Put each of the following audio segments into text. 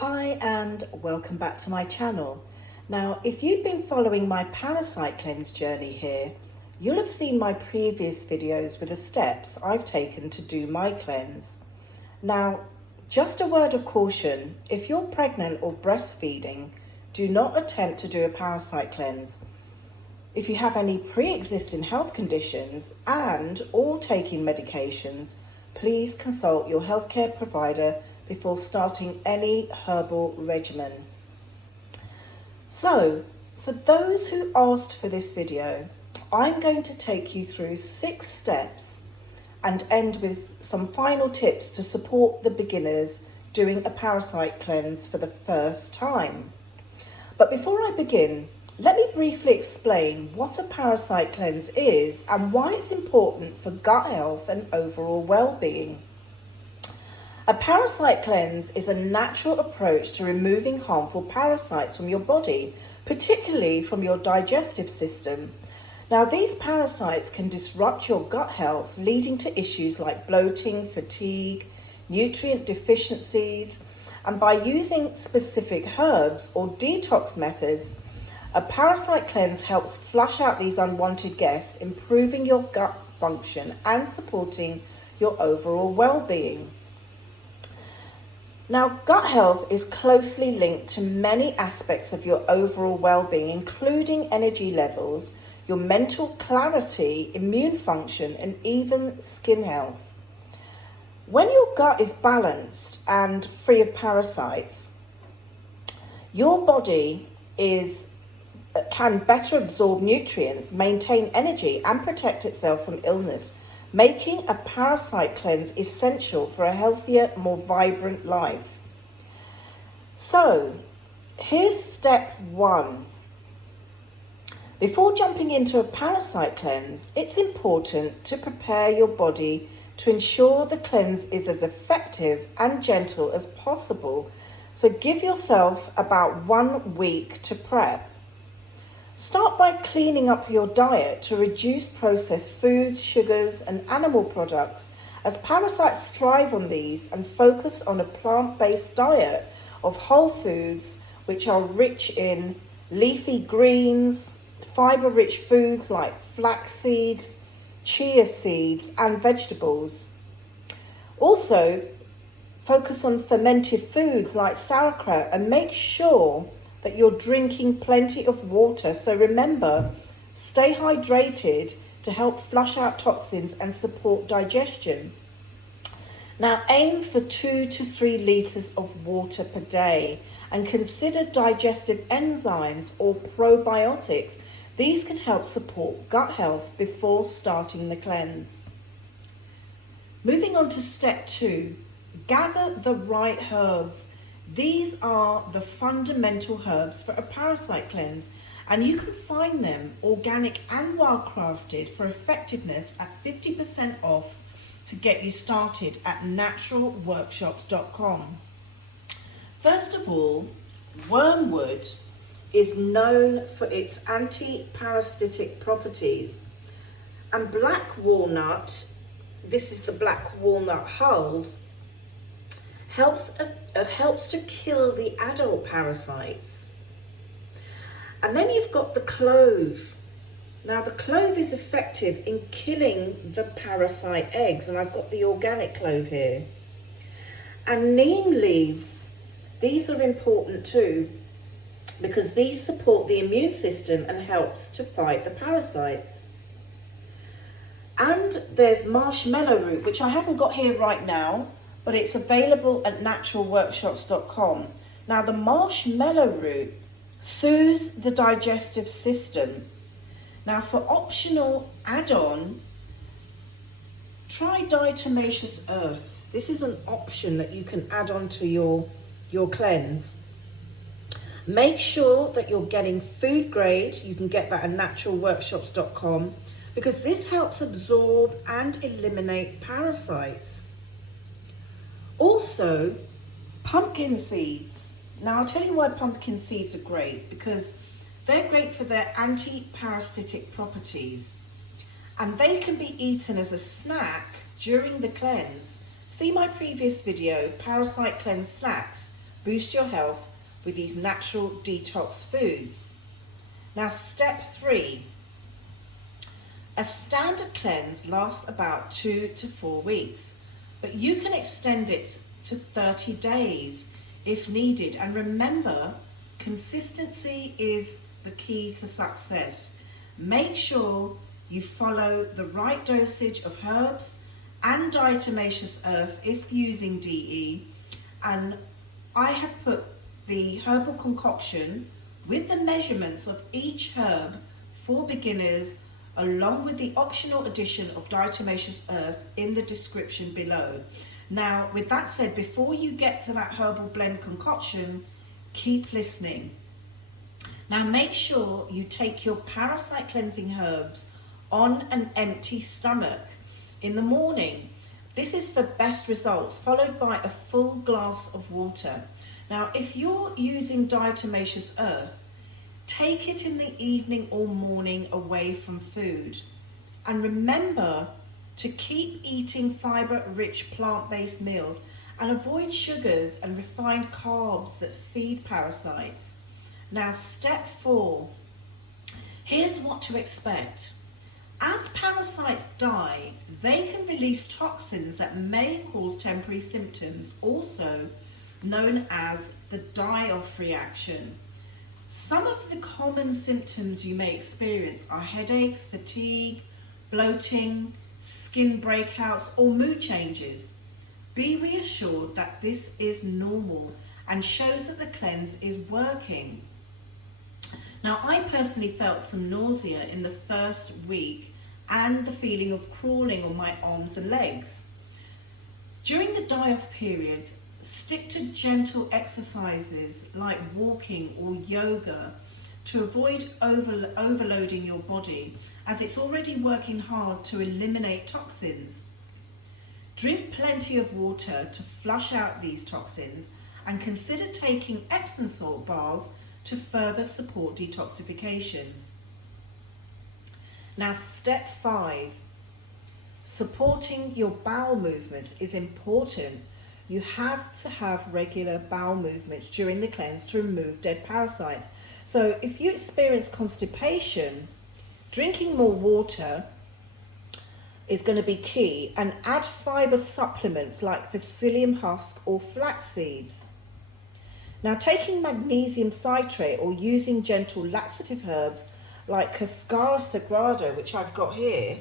Hi and welcome back to my channel. Now, if you've been following my Parasite cleanse journey here, you'll have seen my previous videos with the steps I've taken to do my cleanse. Now, just a word of caution, if you're pregnant or breastfeeding, do not attempt to do a Parasite cleanse. If you have any pre-existing health conditions and or taking medications, please consult your healthcare provider before starting any herbal regimen. So, for those who asked for this video, I'm going to take you through 6 steps and end with some final tips to support the beginners doing a Parasite cleanse for the first time. But before I begin, let me briefly explain what a Parasite cleanse is and why it's important for gut health and overall well-being. A parasite cleanse is a natural approach to removing harmful parasites from your body, particularly from your digestive system. Now, these parasites can disrupt your gut health, leading to issues like bloating, fatigue, nutrient deficiencies, and by using specific herbs or detox methods, a parasite cleanse helps flush out these unwanted guests, improving your gut function and supporting your overall well-being. Now, gut health is closely linked to many aspects of your overall well-being, including energy levels, your mental clarity, immune function, and even skin health. When your gut is balanced and free of parasites, your body can better absorb nutrients, maintain energy, and protect itself from illness, making a parasite cleanse essential for a healthier, more vibrant life. So, here's step 1. Before jumping into a parasite cleanse, it's important to prepare your body to ensure the cleanse is as effective and gentle as possible. So give yourself about 1 week to prep. Start by cleaning up your diet to reduce processed foods, sugars, and animal products, as parasites thrive on these, and focus on a plant-based diet of whole foods which are rich in leafy greens, fiber-rich foods like flax seeds, chia seeds, and vegetables. Also, focus on fermented foods like sauerkraut, and make sure that you're drinking plenty of water. So remember, stay hydrated to help flush out toxins and support digestion. Now, aim for 2 to 3 litres of water per day, and consider digestive enzymes or probiotics. These can help support gut health before starting the cleanse. Moving on to step 2, gather the right herbs. These are the fundamental herbs for a parasite cleanse, and you can find them organic and wildcrafted for effectiveness at 50% off to get you started at naturalworkshops.com. First of all, wormwood is known for its anti-parasitic properties, and black walnut, this is the black walnut hulls, helps to kill the adult parasites. And then you've got the clove. Now, the clove is effective in killing the parasite eggs, and I've got the organic clove here. And neem leaves, these are important too, because these support the immune system and helps to fight the parasites. And there's marshmallow root, which I haven't got here right now, but it's available at naturalworkshops.com. Now, the marshmallow root soothes the digestive system. Now, for optional add-on, try diatomaceous earth. This is an option that you can add on to your cleanse. Make sure that you're getting food grade. You can get that at naturalworkshops.com, because this helps absorb and eliminate parasites. Also, pumpkin seeds. Now, I'll tell you why pumpkin seeds are great, because they're great for their anti-parasitic properties, and they can be eaten as a snack during the cleanse. See my previous video, Parasite Cleanse Snacks, boost your health with these natural detox foods. Now, step 3. A standard cleanse lasts about 2 to 4 weeks, but you can extend it to 30 days if needed. And remember, consistency is the key to success. Make sure you follow the right dosage of herbs and diatomaceous earth if using DE. And I have put the herbal concoction with the measurements of each herb for beginners, along with the optional addition of diatomaceous earth, in the description below. Now, with that said, before you get to that herbal blend concoction, keep listening. Now, make sure you take your Parasite cleansing herbs on an empty stomach in the morning. This is for best results, followed by a full glass of water. Now, if you're using diatomaceous earth, take it in the evening or morning away from food. And remember to keep eating fiber-rich plant-based meals and avoid sugars and refined carbs that feed parasites. Now, step 4. Here's what to expect. As parasites die, they can release toxins that may cause temporary symptoms, also known as the die-off reaction. Some of the common symptoms you may experience are headaches, fatigue, bloating, skin breakouts, or mood changes. Be reassured that this is normal and shows that the cleanse is working. Now, I personally felt some nausea in the first week and the feeling of crawling on my arms and legs. During the die-off period, stick to gentle exercises like walking or yoga to avoid overloading your body, as it's already working hard to eliminate toxins. Drink plenty of water to flush out these toxins, and consider taking Epsom salt baths to further support detoxification. Now, step 5. Supporting your bowel movements is important. You have to have regular bowel movements during the cleanse to remove dead parasites. So if you experience constipation, drinking more water is going to be key, and add fiber supplements like psyllium husk or flax seeds. Now, taking magnesium citrate or using gentle laxative herbs like Cascara sagrada, which I've got here,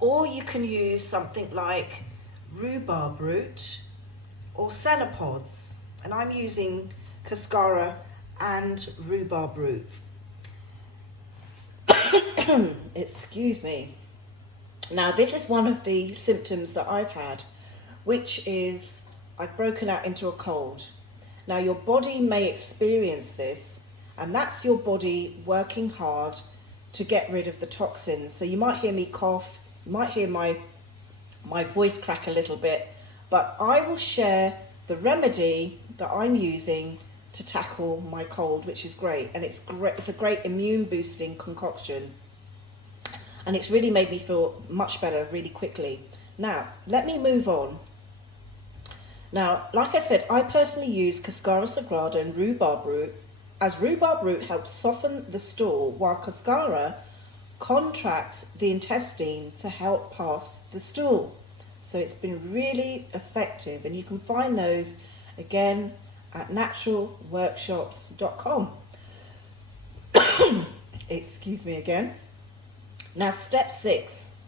or you can use something like rhubarb root or senna pods, and I'm using Cascara and rhubarb root. Excuse me. Now, this is one of the symptoms that I've had, which is I've broken out into a cold. Now, your body may experience this, and that's your body working hard to get rid of the toxins. So you might hear me cough, you might hear my voice crack a little bit, but I will share the remedy that I'm using to tackle my cold, which is great. And it's a great immune boosting concoction, and it's really made me feel much better really quickly. Now, let me move on. Now, like I said, I personally use Cascara sagrada and rhubarb root, as rhubarb root helps soften the stool, while Cascara contracts the intestine to help pass the stool. So it's been really effective, and you can find those again at naturalworkshops.com. Excuse me again. Now, step 6.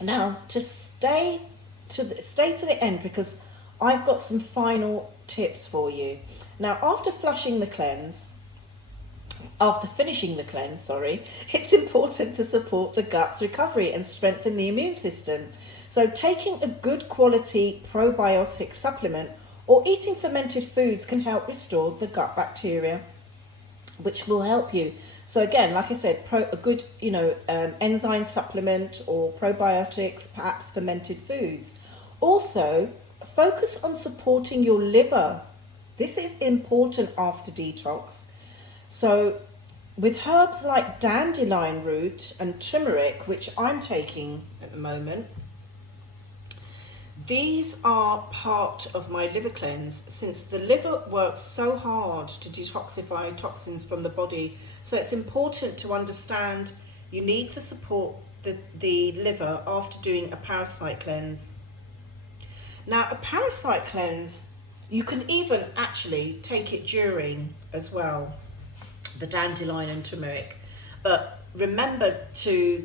Now, to stay to the end, because I've got some final tips for you. Now, after finishing the cleanse, it's important to support the gut's recovery and strengthen the immune system. So taking a good quality probiotic supplement or eating fermented foods can help restore the gut bacteria, which will help you. So again, like I said, a good enzyme supplement or probiotics, perhaps fermented foods. Also, focus on supporting your liver. This is important after detox. So with herbs like dandelion root and turmeric, which I'm taking at the moment, These are part of my liver cleanse, since the liver works so hard to detoxify toxins from the body. So it's important to understand you need to support the liver after doing a parasite cleanse. Now, a parasite cleanse, you can even actually take it during as well, the dandelion and turmeric. But remember to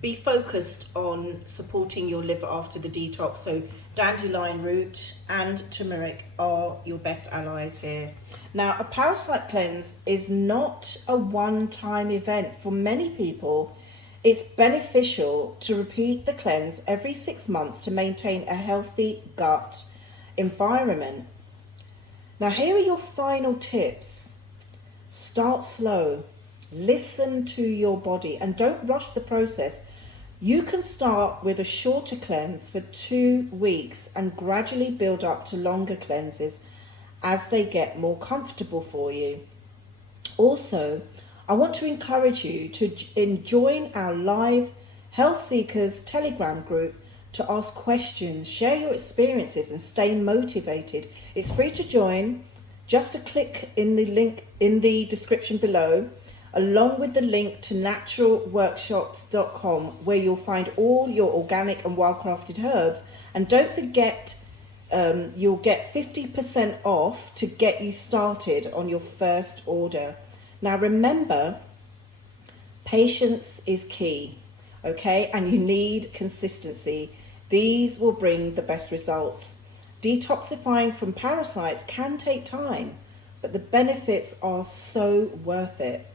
be focused on supporting your liver after the detox. So dandelion root and turmeric are your best allies here. Now, a parasite cleanse is not a one-time event. For many people, it's beneficial to repeat the cleanse every 6 months to maintain a healthy gut environment. Now, here are your final tips. Start slow. Listen to your body and don't rush the process. You can start with a shorter cleanse for 2 weeks and gradually build up to longer cleanses as they get more comfortable for you. Also, I want to encourage you to join our live Health Seekers Telegram group to ask questions, share your experiences and stay motivated. It's free to join. Just a click in the link in the description below, along with the link to naturalworkshops.com, where you'll find all your organic and well-crafted herbs. And don't forget, you'll get 50% off to get you started on your first order. Now remember, patience is key, okay? And you need consistency. These will bring the best results. Detoxifying from parasites can take time, but the benefits are so worth it.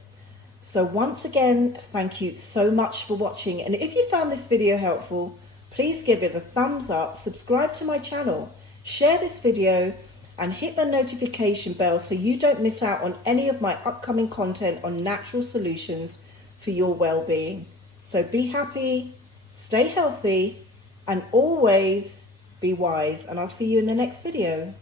So once again, thank you so much for watching. And if you found this video helpful, please give it a thumbs up, subscribe to my channel, share this video, and hit the notification bell so you don't miss out on any of my upcoming content on natural solutions for your well-being. So be happy, stay healthy, and always be wise. And I'll see you in the next video.